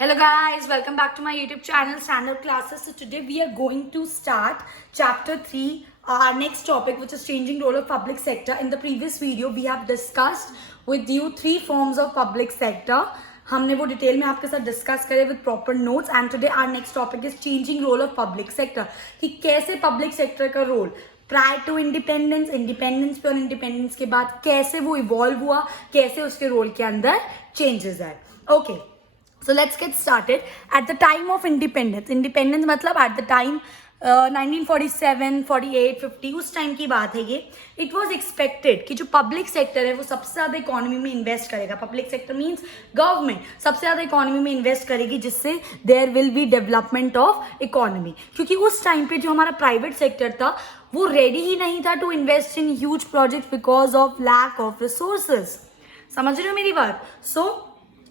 Hello guys, welcome back to my YouTube channel Standard Classes. So today we are going to start chapter 3, our next topic, which is changing role of public sector. In the previous video we have discussed with you 3 forms of public sector. हमने वो detail में आपके साथ discuss करे with proper notes and today our next topic is changing role of public sector, कि कैसे public sector का role prior to independence, independence पे और इंडिपेंडेंस के बाद कैसे वो इवॉल्व हुआ, कैसे उसके रोल के अंदर चेंजेस आए. Okay, so let's get started. At the time of independence मतलब at the time 1947, 48, 50 उस टाइम की बात है ये. इट वॉज एक्सपेक्टेड कि जो पब्लिक सेक्टर है वो सबसे ज़्यादा इकोनॉमी में इन्वेस्ट करेगा. पब्लिक सेक्टर मीन्स गवर्नमेंट सबसे ज़्यादा इकोनॉमी में इन्वेस्ट करेगी, जिससे there will be development of economy. क्योंकि उस टाइम पे जो हमारा प्राइवेट सेक्टर था वो रेडी ही नहीं था to invest in huge project because of lack of resources. समझ रहे हो मेरी बात? सो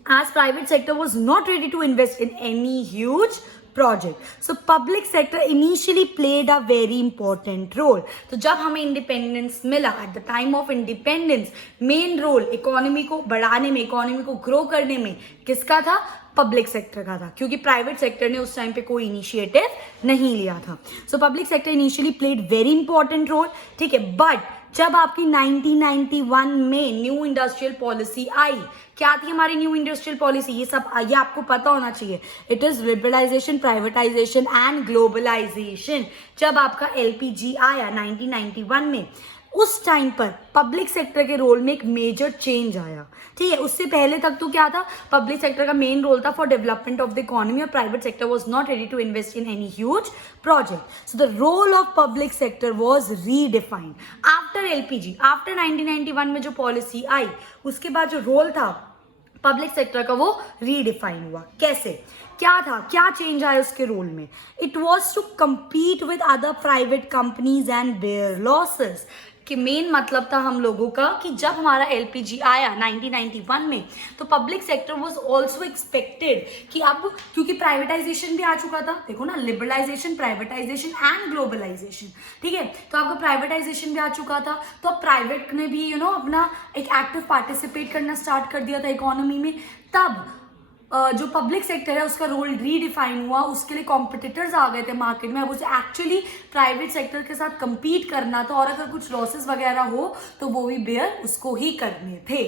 as private sector was not ready to invest in any huge project, so public sector initially played a very important role. तो जब हमें independence मिला, at the time of independence, main role economy को बढ़ाने में, इकोनॉमी को grow करने में किसका था? पब्लिक सेक्टर का था, क्योंकि प्राइवेट सेक्टर ने उस टाइम पे कोई इनिशिएटिव नहीं लिया था. So public sector initially played very important role. ठीक है, बट जब आपकी 1991 में न्यू इंडस्ट्रियल पॉलिसी आई, क्या थी हमारी न्यू इंडस्ट्रियल पॉलिसी? ये आपको पता होना चाहिए. It is liberalisation, privatisation and globalisation. जब आपका एलपीजी आया 1991 में, उस टाइम पर पब्लिक सेक्टर के रोल में एक मेजर चेंज आया. ठीक है, उससे पहले तक तो क्या था? पब्लिक सेक्टर का मेन रोल था for development of the economy, और private sector was not ready to invest in any huge project. So the role of public sector was redefined after LPG. After 1991 में जो policy आई, उसके बाद जो role था public sector का वो redefine हुआ. कैसे, क्या था, क्या चेंज आया उसके रोल में? It was to compete with other private companies and bear losses. कि मेन मतलब था हम लोगों का कि जब हमारा एलपीजी आया 1991 में, तो public sector was also expected कि अब, क्योंकि प्राइवेटाइजेशन भी आ चुका था, देखो ना, लिबरलाइजेशन, प्राइवेटाइजेशन एंड ग्लोबलाइजेशन. ठीक है, तो आपका प्राइवेटाइजेशन भी आ चुका था, तो अब प्राइवेट ने भी अपना एक एक्टिव पार्टिसिपेट करना स्टार्ट कर दिया था इकोनॉमी में. तब जो पब्लिक सेक्टर है उसका रोल रीडिफाइन हुआ. उसके लिए कॉम्पिटिटर्स आ गए थे मार्केट में. अब उसे एक्चुअली प्राइवेट सेक्टर के साथ compete करना था, और अगर कुछ लॉसेस वगैरह हो तो वो भी बेयर उसको ही करने थे.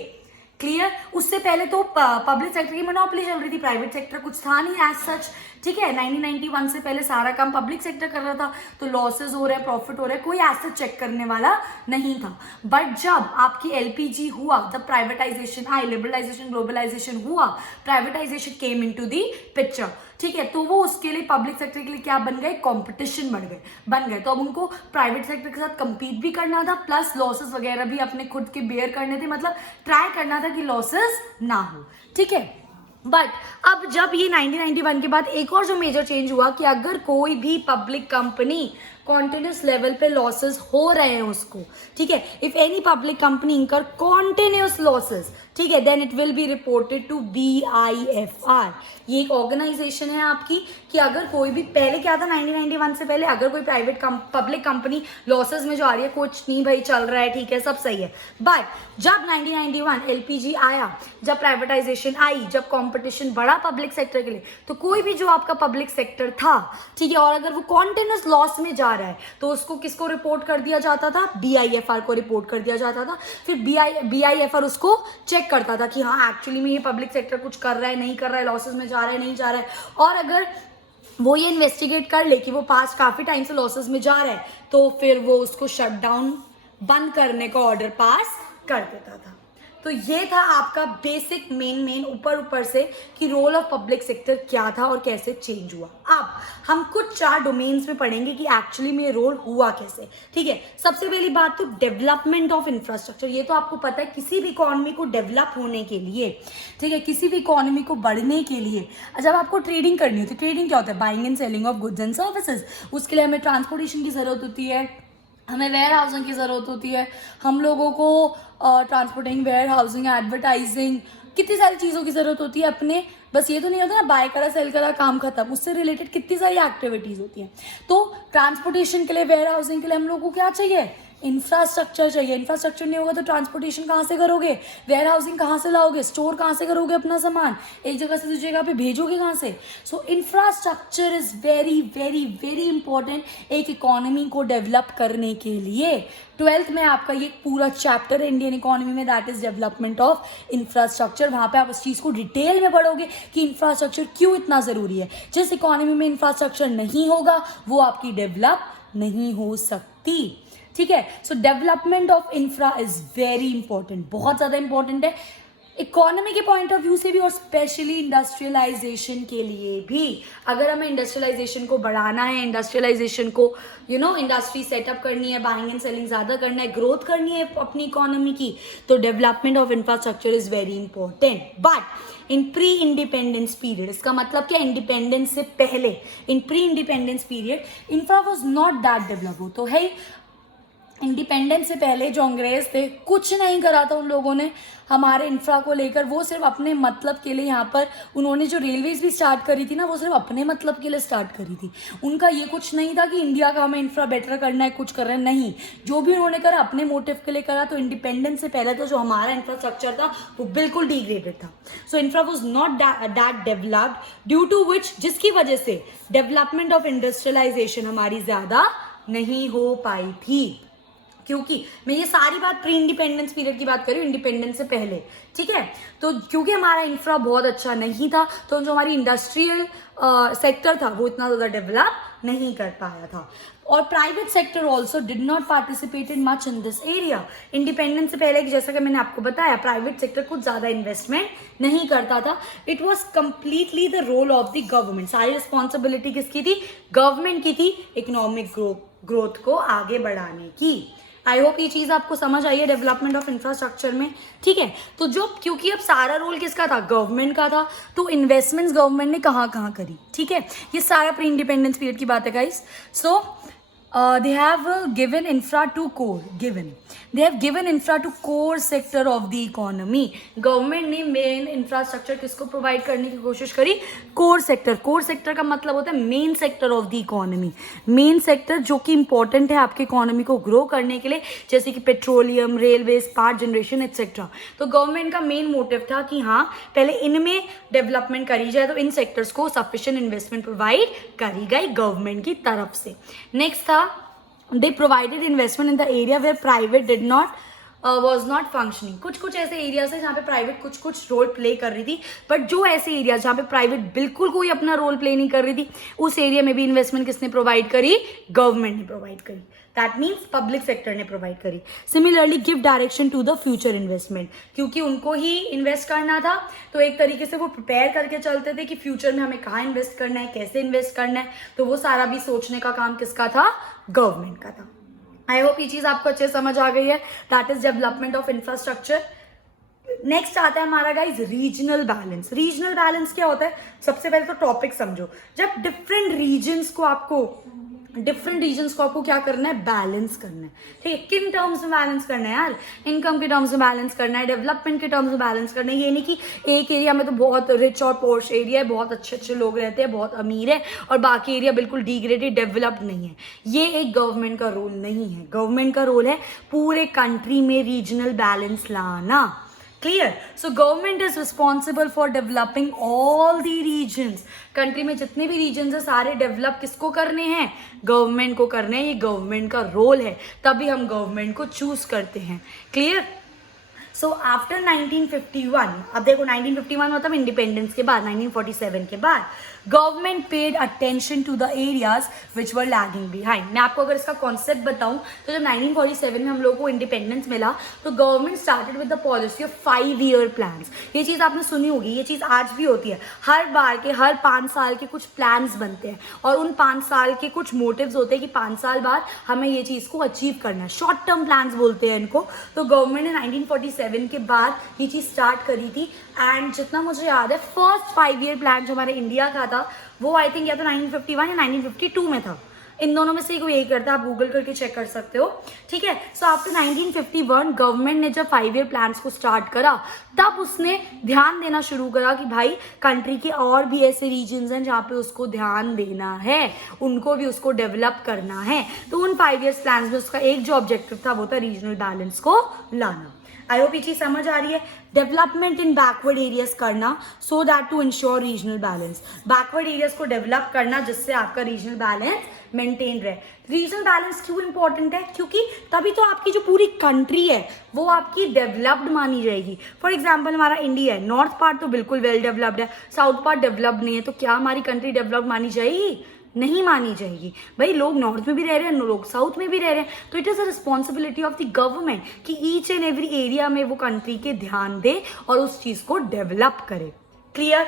क्लियर? उससे पहले तो पब्लिक सेक्टर की मोनोपोली चल रही थी, प्राइवेट सेक्टर कुछ था नहीं एज सच. ठीक है, 1991 से पहले सारा काम पब्लिक सेक्टर कर रहा था, तो लॉसेस हो रहे हैं, प्रॉफिट हो रहा है, कोई एसेट चेक करने वाला नहीं था. बट जब आपकी एलपीजी हुआ, जब प्राइवेटाइजेशन आई, लिबरलाइजेशन, ग्लोबलाइजेशन हुआ, privatisation came into the picture. ठीक है, तो वो उसके लिए पब्लिक सेक्टर के लिए क्या बन गए? कंपटीशन बन गए. तो अब उनको प्राइवेट सेक्टर के साथ compete भी करना था, प्लस लॉसेस वगैरह भी अपने खुद के बेयर करने थे, मतलब ट्राई करना था कि लॉसेस ना हो. ठीक है, बट अब जब ये 1991 के बाद एक और जो मेजर चेंज हुआ कि अगर कोई भी पब्लिक कंपनी कॉन्टिन्यूस लेवल पे लॉसेस हो रहे हैं उसको, ठीक है, if any public company incur continuous losses, ठीक है, then it will be reported to BIFR. ये एक ऑर्गेनाइजेशन है आपकी, कि अगर कोई भी, पहले क्या था 1991 से पहले, अगर कोई प्राइवेट पब्लिक कंपनी लॉसेस में जो आ रही है, कुछ नहीं भाई, चल रहा है, ठीक है, सब सही है. बट जब 1991 एलपीजी आया, जब प्राइवेटाइजेशन आई, जब कंपटीशन बढ़ा पब्लिक सेक्टर के लिए, तो कोई भी जो आपका पब्लिक सेक्टर था, ठीक है, और अगर वो कॉन्टिन्यूस लॉस में जा रहा है, तो उसको किसको रिपोर्ट कर दिया जाता था? BIFR को रिपोर्ट कर दिया जाता था. फिर BIFR उसको चेक करता था कि हाँ एक्चुअली में ये पब्लिक सेक्टर कुछ कर रहा है, नहीं कर रहा है, लॉसेस में जा रहा है, नहीं जा रहा है. और अगर वो ये इन्वेस्टिगेट कर ले कि वो पास्ट काफी टाइम से लॉसेस में जा रहा है, तो फिर वो उसको शट डाउन, बंद करने का ऑर्डर पास कर देता था. तो ये था आपका बेसिक मेन ऊपर से कि रोल ऑफ पब्लिक सेक्टर क्या था और कैसे चेंज हुआ. अब हम कुछ 4 डोमेन्स में पढ़ेंगे कि एक्चुअली में रोल हुआ कैसे. ठीक है, सबसे पहली बात तो डेवलपमेंट ऑफ इंफ्रास्ट्रक्चर. ये तो आपको पता है, किसी भी इकोनॉमी को डेवलप होने के लिए, ठीक है, किसी भी इकोनॉमी को बढ़ने के लिए, जब आपको ट्रेडिंग करनी होती है, ट्रेडिंग क्या होता है? Buying and selling of goods and services. उसके लिए हमें ट्रांसपोर्टेशन की जरूरत होती है, हमें वेयर हाउसिंग की ज़रूरत होती है, हम लोगों को ट्रांसपोर्टिंग, वेयर हाउसिंग, एडवर्टाइजिंग, कितनी सारी चीज़ों की ज़रूरत होती है अपने. बस ये तो नहीं होता ना बाय करा सेल करा काम खत्म, उससे रिलेटेड कितनी सारी एक्टिविटीज़ होती हैं. तो ट्रांसपोर्टेशन के लिए, वेयर हाउसिंग के लिए हम लोग को क्या चाहिए? इंफ्रास्ट्रक्चर चाहिए, इंफ्रास्ट्रक्चर नहीं होगा तो ट्रांसपोर्टेशन कहाँ से करोगे, वेयर हाउसिंग कहाँ से लाओगे, स्टोर कहाँ से करोगे अपना सामान, एक जगह से दूसरी जगह पे भेजोगे कहाँ से. So infrastructure is very very very important एक इकोनॉमी को डेवलप करने के लिए. 12th में आपका ये पूरा चैप्टर है इंडियन इकोनॉमी में, that is development of infrastructure. वहाँ पे आप उस चीज़ को डिटेल में पढ़ोगे कि इंफ्रास्ट्रक्चर क्यों इतना ज़रूरी है. जिस इकोनॉमी में इंफ्रास्ट्रक्चर नहीं होगा वो आपकी डेवलप नहीं हो सकती. ठीक है. सो development of infra is very important, बहुत ज़्यादा इंपॉर्टेंट है इकोनॉमी के पॉइंट ऑफ व्यू से भी और स्पेशली इंडस्ट्रियलाइजेशन के लिए भी. अगर हमें इंडस्ट्रियलाइजेशन को बढ़ाना है, इंडस्ट्रियलाइजेशन को इंडस्ट्री सेटअप करनी है, बाइंग एंड सेलिंग ज़्यादा करना है, ग्रोथ करनी है अपनी इकोनॉमी की, तो development of infrastructure is very important. But in pre independence period, इसका मतलब क्या, इंडिपेंडेंस से पहले, इन pre independence period infra was not that develop. हो तो है इंडिपेंडेंस से पहले जो अंग्रेज थे कुछ नहीं करा था उन लोगों ने हमारे इंफ्रा को लेकर. वो सिर्फ अपने मतलब के लिए यहाँ पर उन्होंने जो रेलवेज भी स्टार्ट करी थी ना, वो सिर्फ अपने मतलब के लिए स्टार्ट करी थी. उनका ये कुछ नहीं था कि इंडिया का हमें इंफ्रा बेटर करना है, कुछ कर रहे हैं, नहीं. जो भी उन्होंने करा अपने मोटिव के लिए करा. तो इंडिपेंडेंस से पहले तो जो हमारा इंफ्रास्ट्रक्चर था वो बिल्कुल डिग्रेडेड था. So infra was not that developed, due to which, जिसकी वजह से डेवलपमेंट ऑफ इंडस्ट्रियलाइजेशन हमारी ज़्यादा नहीं हो पाई थी. क्योंकि मैं ये सारी बात प्री इंडिपेंडेंस पीरियड की बात कर रही हूँ, इंडिपेंडेंस से पहले. ठीक है. तो क्योंकि हमारा इंफ्रा बहुत अच्छा नहीं था तो जो हमारी इंडस्ट्रियल सेक्टर था वो इतना ज़्यादा डेवलप नहीं कर पाया था. और private sector also did not participated much in this area. Independence से पहले जैसा कि मैंने आपको बताया, प्राइवेट सेक्टर कुछ ज़्यादा इन्वेस्टमेंट नहीं करता था. It was completely the role of the government. सारी रिस्पॉन्सिबिलिटी किसकी थी, गवर्नमेंट की थी इकोनॉमिक ग्रोथ को आगे बढ़ाने की. आई होप ये चीज़ आपको समझ आई है डेवलपमेंट ऑफ इंफ्रास्ट्रक्चर में. ठीक है. तो जो क्योंकि अब सारा रोल किसका था, गवर्नमेंट का था, तो इन्वेस्टमेंट्स गवर्नमेंट ने कहाँ कहाँ करी. ठीक है. ये सारा प्री इंडिपेंडेंस पीरियड की बात है guys. So they have given infra to core sector of the economy. Government ने मेन इंफ्रास्ट्रक्चर किसको प्रोवाइड करने की कोशिश करी, कोर सेक्टर. कोर सेक्टर का मतलब होता है main sector of the economy. Main sector जो कि इंपॉर्टेंट है आपके इकोनॉमी को ग्रो करने के लिए, जैसे कि petroleum, railways, power generation etcetera. तो गवर्नमेंट का मेन मोटिव था कि हाँ पहले इनमें डेवलपमेंट करी जाए, तो इन सेक्टर्स को सफिशिएंट इन्वेस्टमेंट प्रोवाइड करी गई गवर्नमेंट की तरफ से. नेक्स्ट था they provided investment in the area where private did not was not functioning. कुछ ऐसे एरियाज है जहाँ पे प्राइवेट कुछ रोल प्ले कर रही थी, बट जो ऐसे एरियाज जहाँ पे प्राइवेट बिल्कुल कोई अपना रोल प्ले नहीं कर रही थी, उस एरिया में भी इन्वेस्टमेंट किसने प्रोवाइड करी, गवर्नमेंट ने प्रोवाइड करी. दैट मीन्स पब्लिक सेक्टर ने प्रोवाइड करी. Similarly give direction to the future investment, क्योंकि उनको ही इन्वेस्ट करना था तो एक तरीके से वो प्रिपेयर करके चलते थे कि फ्यूचर में हमें कहाँ इन्वेस्ट करना है, कैसे इन्वेस्ट करना है. तो वो सारा भी सोचने का काम किसका था, गवर्नमेंट का था. आई होप ये चीज़ आपको अच्छे समझ आ गई है. That is development of infrastructure. Next आता है हमारा guys regional balance. Regional balance क्या होता है, सबसे पहले तो टॉपिक समझो. जब डिफरेंट रीजन्स को आपको क्या करना है, बैलेंस करना है. ठीक है. किन टर्म्स में बैलेंस करना है यार, इनकम के टर्म्स में बैलेंस करना है, डेवलपमेंट के टर्म्स में बैलेंस करना है. ये नहीं कि एक एरिया में तो बहुत रिच और पोर्श एरिया है, बहुत अच्छे लोग रहते हैं, बहुत अमीर है, और बाकी एरिया बिल्कुल डिग्रेडेड, डेवलप्ड नहीं है. ये एक गवर्नमेंट का रोल नहीं है. गवर्नमेंट का रोल है पूरे कंट्री में रीजनल बैलेंस लाना. Clear. So government is responsible for developing all the regions. Country में जितने भी रीजन्स है सारे डेवलप किसको करने हैं, गवर्नमेंट को करने हैं. ये गवर्नमेंट का रोल है, तभी हम गवर्नमेंट को चूज करते हैं. क्लियर. सो आफ्टर 1951, अब देखो 1951 मतलब इंडिपेंडेंस के बाद, 1947 के बाद government paid attention to the areas which were lagging behind. मैं आपको अगर इसका कॉन्सेप्ट बताऊं तो जब 1947 में हम लोगों को इंडिपेंडेंस मिला तो government started with the policy of 5-year plans. ये चीज़ आपने सुनी होगी, ये चीज़ आज भी होती है. हर बार के हर 5 साल के कुछ प्लान्स बनते हैं और उन 5 साल के कुछ मोटिव्स होते हैं कि 5 साल बाद हमें ये चीज़ को अचीव करना है. शॉर्ट टर्म प्लान्स बोलते हैं इनको. तो गवर्नमेंट ने 1947 के बाद ये चीज़ स्टार्ट करी थी. एंड जितना मुझे याद है फर्स्ट 5-year प्लान जो हमारे इंडिया का था वो आई थिंक या तो 1951 या 1952 में था. इन दोनों में से कोई एक करता है, आप गूगल करके चेक कर सकते हो, ठीक है। सो आफ्टर 1951 गवर्नमेंट ने जब 5 ईयर प्लान्स को स्टार्ट करा, तब उसने ध्यान देना शुरू करा कि भाई कंट्री के और भी ऐसे रीजन्स हैं जहाँ पे उसको ध्यान देना है, उनको भी उसको डेवलप करना है। तो उन 5 ईयर्स प्लान में उसका एक जो ऑब्जेक्टिव था वो था रीजनल बैलेंस को लाना। आई होप ये चीज समझ आ रही है। डेवलपमेंट इन बैकवर्ड एरियाज करना so that to ensure regional balance, backward areas को डेवलप करना जिससे आपका रीजनल बैलेंस मेंटेन रहे। रीजनल बैलेंस क्यों इंपॉर्टेंट है? क्योंकि तभी तो आपकी जो पूरी कंट्री है वो आपकी डेवलप्ड मानी जाएगी। फॉर एग्जाम्पल हमारा इंडिया है, नॉर्थ पार्ट तो बिल्कुल वेल डेवलप्ड है, साउथ पार्ट डेवलप्ड नहीं है, तो क्या हमारी कंट्री डेवलप्ड मानी जाएगी? नहीं मानी जाएगी। भाई लोग नॉर्थ में भी रह रहे हैं, लोग साउथ में भी रह रहे हैं, तो it is a responsibility of the government कि ईच एंड एवरी एरिया में वो कंट्री के ध्यान दे और उस चीज़ को डेवलप करे। क्लियर?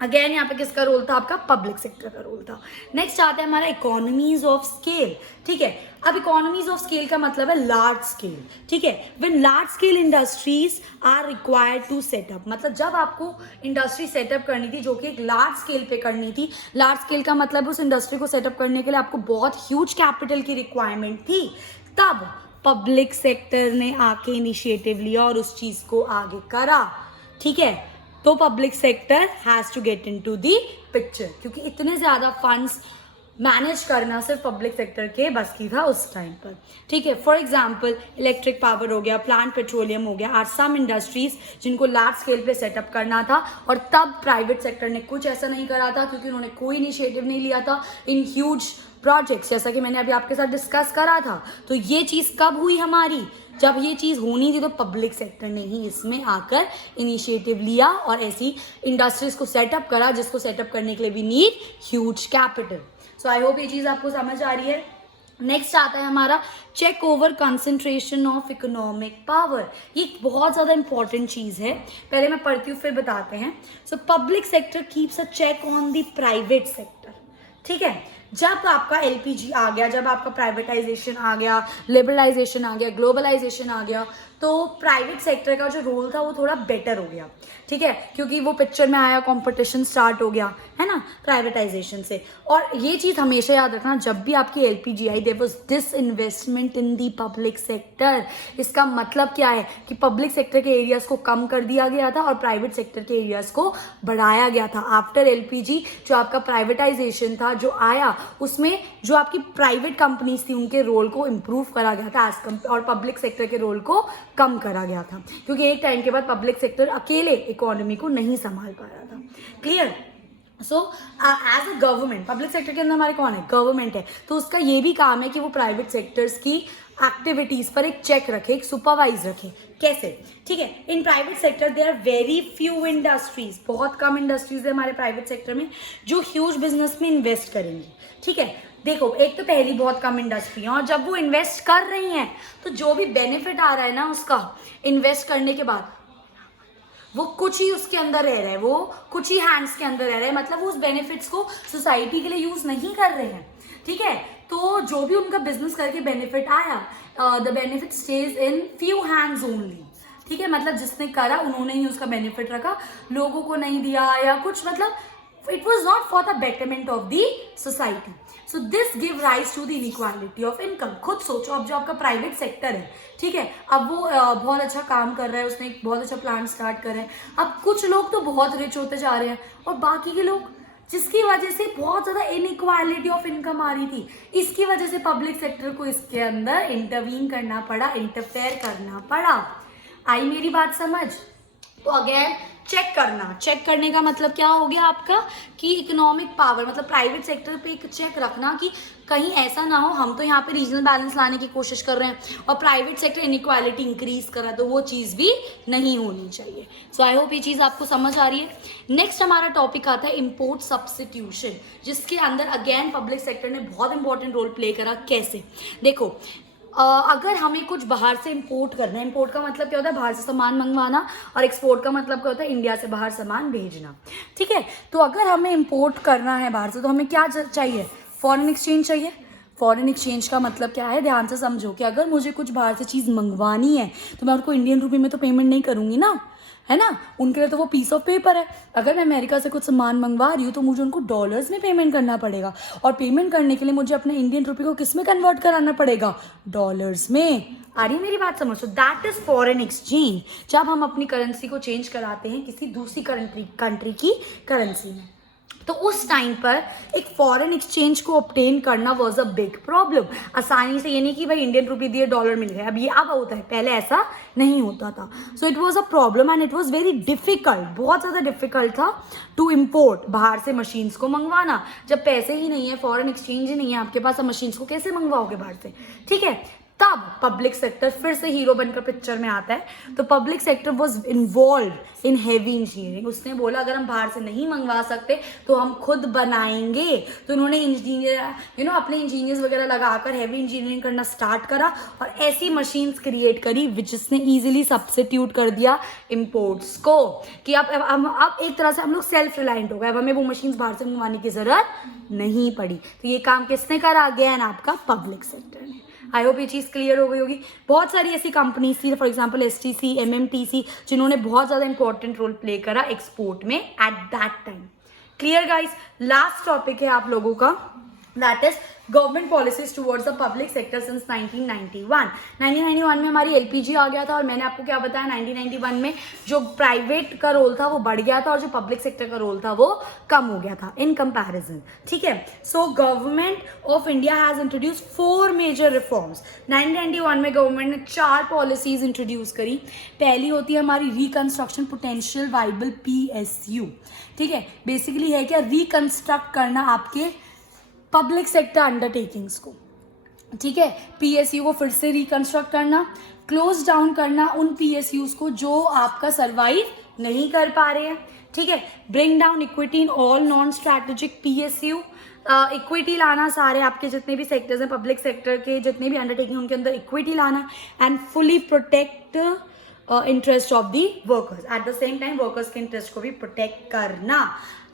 अगेन यहाँ पे किसका रोल था? आपका पब्लिक सेक्टर का रोल था। नेक्स्ट आता है हमारा इकोनॉमीज ऑफ स्केल, ठीक है। अब इकोनॉमीज ऑफ स्केल का मतलब है लार्ज स्केल, ठीक है। When large scale industries are required to set up, मतलब जब आपको इंडस्ट्री सेटअप करनी थी जो कि एक लार्ज स्केल पे करनी थी, लार्ज स्केल का मतलब उस इंडस्ट्री को सेटअप करने के लिए आपको बहुत ह्यूज कैपिटल की रिक्वायरमेंट थी, तब पब्लिक सेक्टर ने आके इनिशिएटिव लिया और उस चीज को आगे करा, ठीक है। तो public sector has to get into the picture, क्योंकि इतने ज्यादा फंड्स मैनेज करना सिर्फ पब्लिक सेक्टर के बस की था उस टाइम पर, ठीक है। फॉर एग्जांपल इलेक्ट्रिक पावर हो गया, प्लांट पेट्रोलियम हो गया, आर सम इंडस्ट्रीज जिनको लार्ज स्केल पे सेटअप करना था, और तब प्राइवेट सेक्टर ने कुछ ऐसा नहीं करा था क्योंकि उन्होंने कोई इनिशिएटिव नहीं लिया था इन ह्यूज प्रोजेक्ट्स, जैसा कि मैंने अभी आपके साथ डिस्कस करा था। तो ये चीज़ कब हुई हमारी? जब ये चीज़ होनी थी तो पब्लिक सेक्टर ने ही इसमें आकर इनिशिएटिव लिया और ऐसी इंडस्ट्रीज को सेटअप करा जिसको सेटअप करने के लिए भी need huge capital. So I hope ये चीज़ आपको समझ आ रही है। नेक्स्ट आता है हमारा check over concentration of economic power. ये बहुत ज़्यादा इंपॉर्टेंट चीज़ है, पहले मैं पढ़ती हूँ फिर बताते हैं। So public sector keeps a check on the private sector, ठीक है। जब आपका एलपीजी आ गया, जब आपका प्राइवेटाइजेशन आ गया, लिबरलाइजेशन आ गया, ग्लोबलाइजेशन आ गया, तो प्राइवेट सेक्टर का जो रोल था वो थोड़ा बेटर हो गया, ठीक है, क्योंकि वो पिक्चर में आया, कंपटीशन स्टार्ट हो गया, है ना, प्राइवेटाइजेशन से। और ये चीज़ हमेशा याद रखना, जब भी आपकी एलपीजी आई, there was disinvestment in the public sector. इसका मतलब क्या है कि पब्लिक सेक्टर के एरियाज को कम कर दिया गया था और प्राइवेट सेक्टर के एरियाज को बढ़ाया गया था। आफ्टर एलपीजी जो आपका प्राइवेटाइजेशन था जो आया, उसमें जो आपकी प्राइवेट कंपनीज थी उनके रोल को इम्प्रूव करा गया था और पब्लिक सेक्टर के रोल को कम करा गया था, क्योंकि एक टाइम के बाद पब्लिक सेक्टर अकेले इकोनॉमी को नहीं संभाल पा रहा था। Clear? So as a government, public sector के अंदर हमारे कौन है? गवर्नमेंट है, तो उसका ये भी काम है कि वो प्राइवेट सेक्टर्स की एक्टिविटीज पर एक चेक रखे, एक सुपरवाइज रखे। कैसे? ठीक है, in private sector there are very few industries, बहुत कम इंडस्ट्रीज है हमारे प्राइवेट सेक्टर में जो ह्यूज बिजनेस में इन्वेस्ट करेंगी, ठीक है। देखो, एक तो पहली बहुत कम इंडस्ट्री है और जब वो इन्वेस्ट कर रही हैं तो जो भी बेनिफिट आ रहा है ना उसका इन्वेस्ट करने के बाद, वो कुछ ही उसके अंदर रह रहा है, वो कुछ ही हैंड्स के अंदर रह रहा है, मतलब वो उस बेनिफिट्स को सोसाइटी के लिए यूज नहीं कर रहे हैं, ठीक है। तो जो भी उनका बिजनेस करके बेनिफिट आया, the benefit stage in few hands only, ठीक है। मतलब जिसने करा उन्होंने ही उसका बेनिफिट रखा, लोगों को नहीं दिया या कुछ, मतलब it was not for the betterment of the society. So this give rise to the inequality of income. खुद सोचो, अब जो आपका प्राइवेट सेक्टर है, ठीक है, अब वो बहुत अच्छा काम कर रहा है, उसने एक बहुत अच्छा प्लान स्टार्ट कर रहा है, अब कुछ लोग तो बहुत रिच होते जा रहे हैं और बाकी के लोग, जिसकी वजह से बहुत ज़्यादा इनइक्वालिटी ऑफ इनकम आ रही थी, इसकी वजह से पब्लिक सेक्टर को इसके अंदर इंटरवीन करना पड़ा, इंटरफेयर करना पड़ा। आई मेरी बात समझ? तो अगेन चेक करना, चेक करने का मतलब क्या हो गया आपका कि इकोनॉमिक पावर, मतलब प्राइवेट सेक्टर पे एक चेक रखना कि कहीं ऐसा ना हो हम तो यहाँ पे रीजनल बैलेंस लाने की कोशिश कर रहे हैं और प्राइवेट सेक्टर इनइक्वालिटी इंक्रीज कर रहा है, तो वो चीज़ भी नहीं होनी चाहिए। सो आई होप ये चीज़ आपको समझ आ रही है। नेक्स्ट हमारा टॉपिक आता है इम्पोर्ट सब्स्टिट्यूशन, जिसके अंदर अगेन पब्लिक सेक्टर ने बहुत इंपॉर्टेंट रोल प्ले करा। कैसे? देखो, अगर हमें कुछ बाहर से इंपोर्ट करना है, इंपोर्ट का मतलब क्या होता है? बाहर से सामान मंगवाना, और एक्सपोर्ट का मतलब क्या होता है? इंडिया से बाहर सामान भेजना, ठीक है। तो अगर हमें इंपोर्ट करना है बाहर से तो हमें क्या चाहिए? फॉरेन एक्सचेंज चाहिए। फॉरेन एक्सचेंज का मतलब क्या है? ध्यान से समझो कि अगर मुझे कुछ बाहर से चीज़ मंगवानी है तो मैं उनको इंडियन रुपये में तो पेमेंट नहीं करूँगी ना, है ना, उनके लिए तो वो पीस ऑफ पेपर है। अगर मैं अमेरिका से कुछ सामान मंगवा रही हूँ तो मुझे उनको डॉलर्स में पेमेंट करना पड़ेगा, और पेमेंट करने के लिए मुझे अपने इंडियन रुपये को किस में कन्वर्ट कराना पड़ेगा, डॉलर्स में। आ रही मेरी बात समझ? तो दैट इज फॉरेन एक्सचेंज, जब हम अपनी करेंसी को चेंज कराते हैं किसी दूसरी कंट्री की करेंसी में। तो उस टाइम पर एक फॉरेन एक्सचेंज को ऑब्टेन करना वाज अ बिग प्रॉब्लम। आसानी से ये नहीं कि भाई इंडियन रुपी दिए डॉलर मिल गए, अब ये अब होता है, पहले ऐसा नहीं होता था। So it was a problem and it was very difficult, बहुत ज़्यादा डिफिकल्ट था टू इम्पोर्ट, बाहर से मशीन्स को मंगवाना। जब पैसे ही नहीं है, फॉरेन एक्सचेंज ही नहीं है आपके पास, अब मशीन्स को कैसे मंगवाओगे बाहर से? ठीक है, तब पब्लिक सेक्टर फिर से हीरो बनकर पिक्चर में आता है। तो public sector was involve in heavy engineering. उसने बोला अगर हम बाहर से नहीं मंगवा सकते तो हम खुद बनाएंगे। तो उन्होंने इंजीनियर अपने इंजीनियर्स वगैरह लगाकर हैवी इंजीनियरिंग करना स्टार्ट करा और ऐसी मशीन्स क्रिएट करी जिसने ईजिली सब्स्टिट्यूट कर दिया इम्पोर्ट्स को, कि अब एक तरह से हम लोग सेल्फ रिलायंट हो गए। अब हमें वो मशीन्स बाहर से मंगवाने की जरूरत नहीं पड़ी। तो ये काम किसने करा? अगेन आपका पब्लिक सेक्टर ने। आई होप ये चीज़ क्लियर हो गई होगी। बहुत सारी ऐसी कंपनीज थी, फॉर एग्जांपल STC, MMTC, जिन्होंने बहुत ज़्यादा इंपॉर्टेंट रोल प्ले करा एक्सपोर्ट में at that time. Clear guys? Last topic है आप लोगों का, that is government policies towards the public sector since 1991। 1991 में हमारी LPG आ गया था, और मैंने आपको क्या बताया, 1991 में जो प्राइवेट का रोल था वो बढ़ गया था और जो पब्लिक सेक्टर का रोल था वो कम हो गया था इन कंपैरिजन। ठीक है, so government of India has introduce 4 major reforms. 1991 में गवर्नमेंट ने 4 पॉलिसीज इंट्रोड्यूस करी। पहली होती है हमारी रिकंस्ट्रक्शन पोटेंशियल वाइबल PSU। ठीक है, बेसिकली है क्या, रिकंस्ट्रक्ट करना आपके पब्लिक सेक्टर अंडरटेकिंग्स को। ठीक है, PSU को फिर से रिकंस्ट्रक्ट करना, क्लोज डाउन करना उन PSUs को जो आपका सर्वाइव नहीं कर पा रहे हैं। ठीक है, bring down equity in all non strategic PSU, equity लाना, सारे आपके जितने भी सेक्टर्स हैं पब्लिक सेक्टर के, जितने भी अंडरटेकिंग उनके अंदर इक्विटी लाना, and fully protect interest of the workers. At the same time workers के इंटरेस्ट को भी प्रोटेक्ट करना।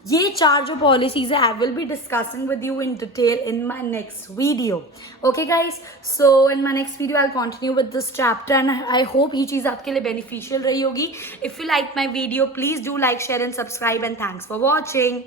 ये 4 जो पॉलिसीज है, I will be discussing with you in detail in my next video. Okay guys, so in my next video I continue with this chapter and I hope ये चीज़ आपके लिए बेनिफिशियल रही होगी। If you like my video please do like, share and subscribe, and thanks for watching.